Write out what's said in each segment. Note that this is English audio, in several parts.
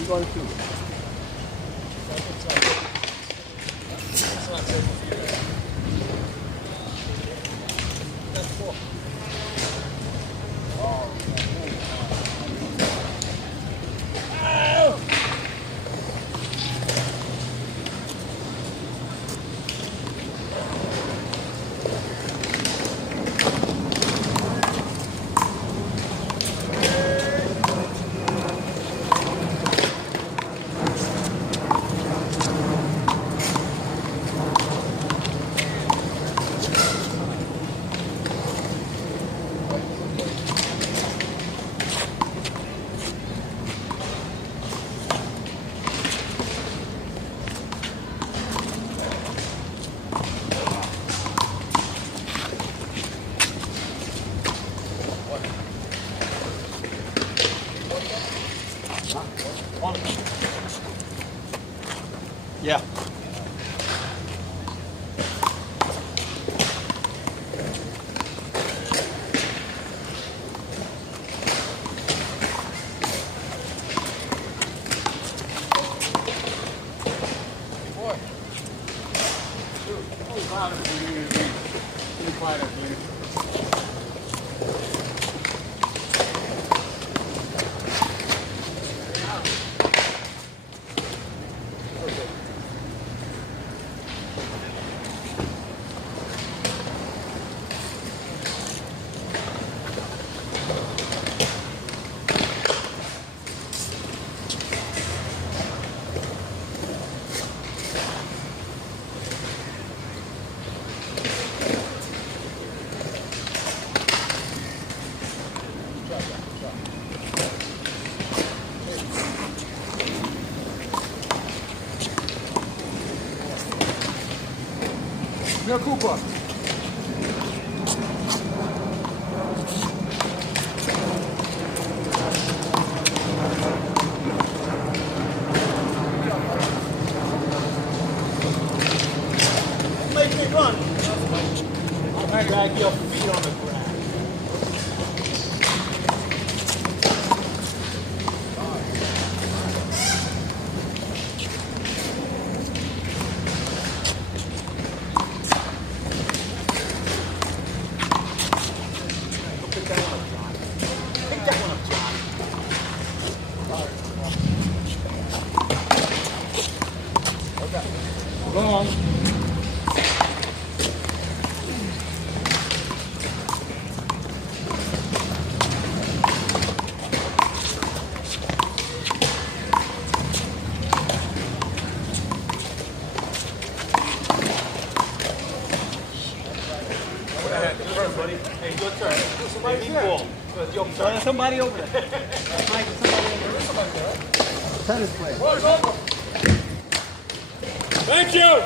이거 할게요. Yeah. Mea culpa. Make me run. I'll drag your feet on the ground. Pick that one up, John. Pick that one up, John. Okay. Go on. Buddy. Hey, your turn. Somebody's there. Your turn. Somebody over there. Mike, somebody over there. Tennis player. Thank you.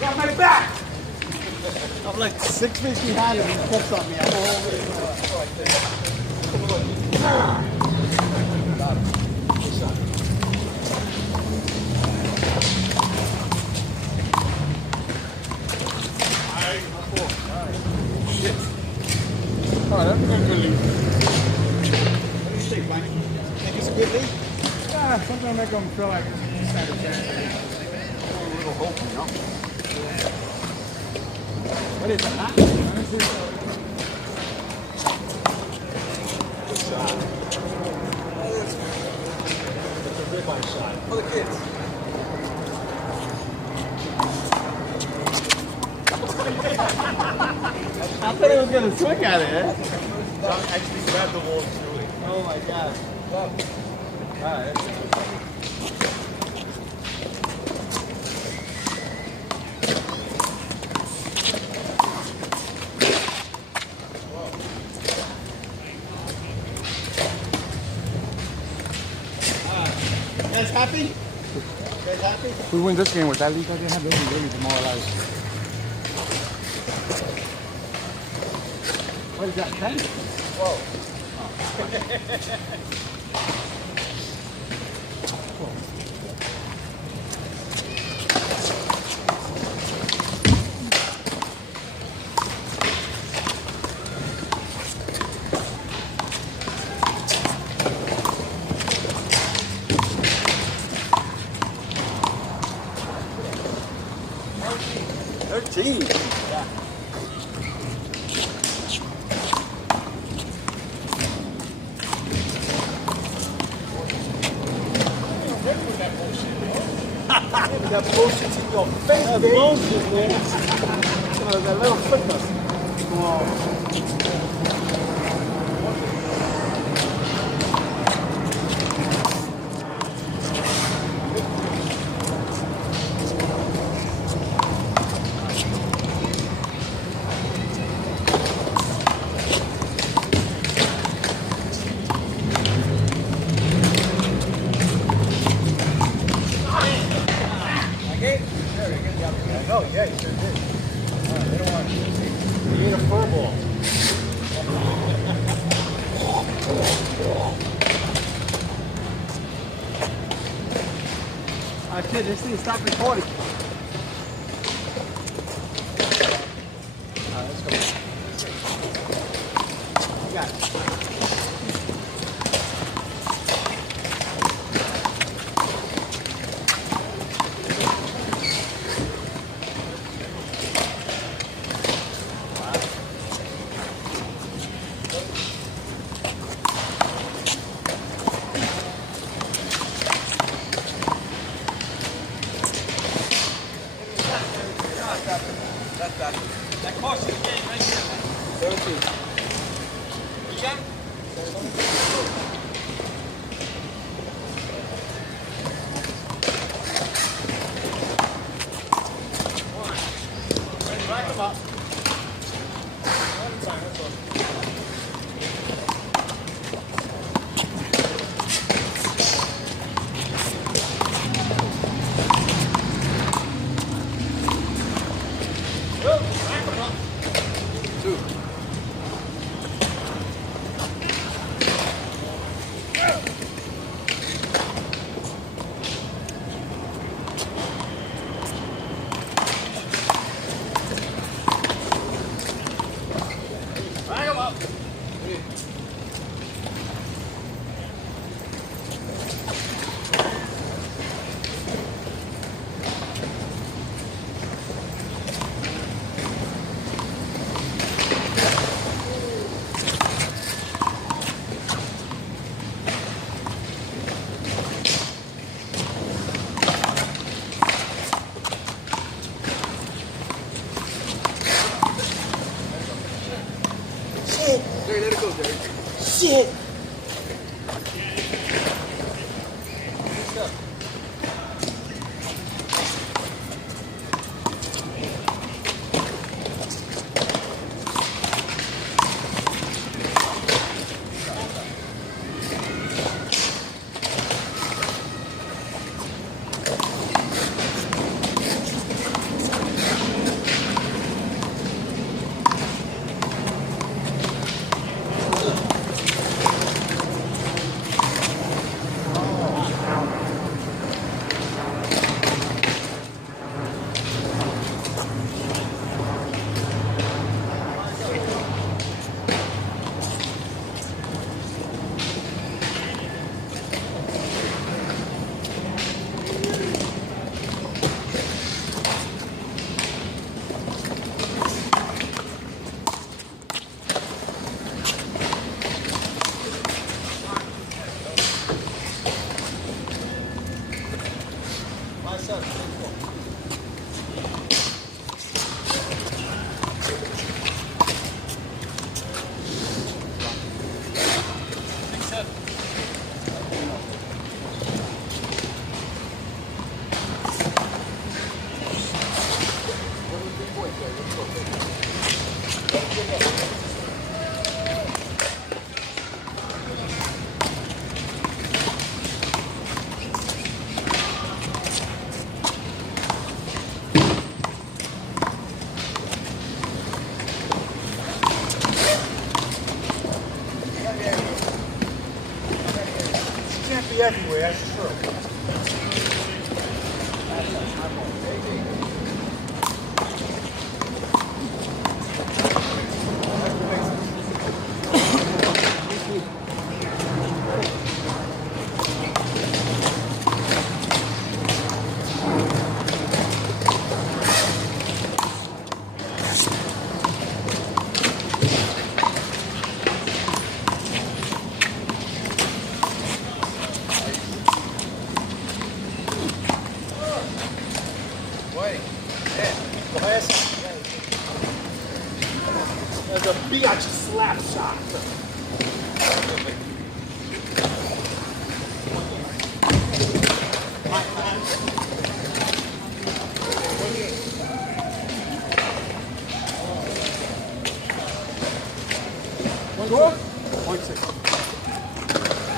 Got my back! I'm like 6 feet behind him. He steps on me. I'm all over Alright, that's a good lead. What do you think, Mike? Think it's a good lead? Yeah, sometimes I don't feel like it's kind of chance. A little hope, you know? What is it, huh? kids. I thought he was gonna swing at it. John actually grabbed the ball and threw it. Oh my god. Alright. You guys happy? You guys happy? If we win this game with that lead, they'll be really demoralized. What is that, 10? That bullshit's in your face, That's baby. bullshit, man. That little flicker. Come on. No, yeah, you sure did. They don't want you need a fur ball. Shit, this thing stopped recording. Let's go. You got it. That cost you the game right here. 17. You got it? Rack 'em up. One time, that's all. Well, rack 'em up. Rack 'em up. Jerry, let it go, Jerry. Shit! be everywhere, that's true. There's a biatch slap shot.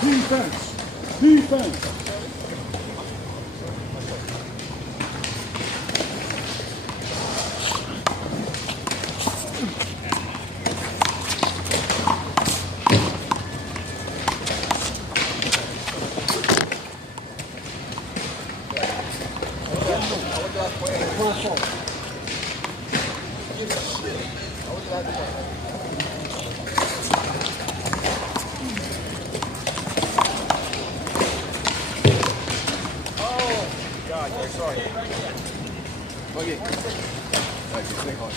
Defense. Defense. God, yeah, sorry. Okay. Right, just click on.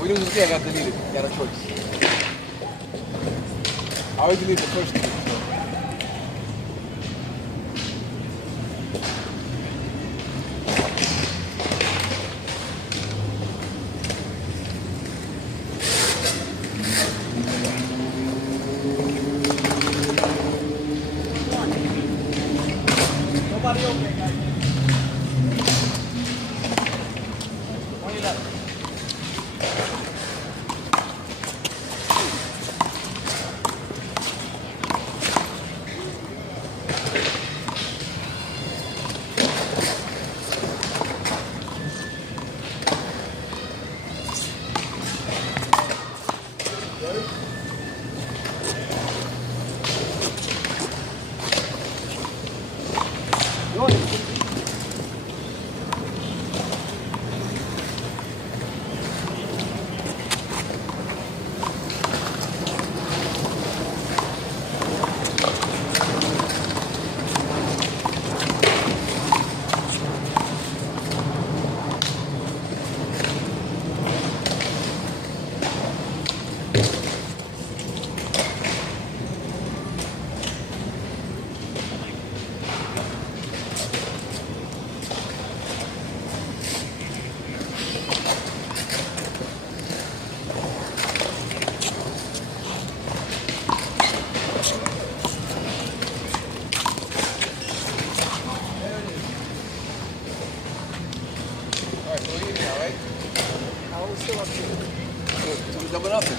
We lose this game, I got to delete it. Got a choice. I always delete the first thing. Nobody open, guys. 2011. No, it's still up to you. Somebody's jumping up there.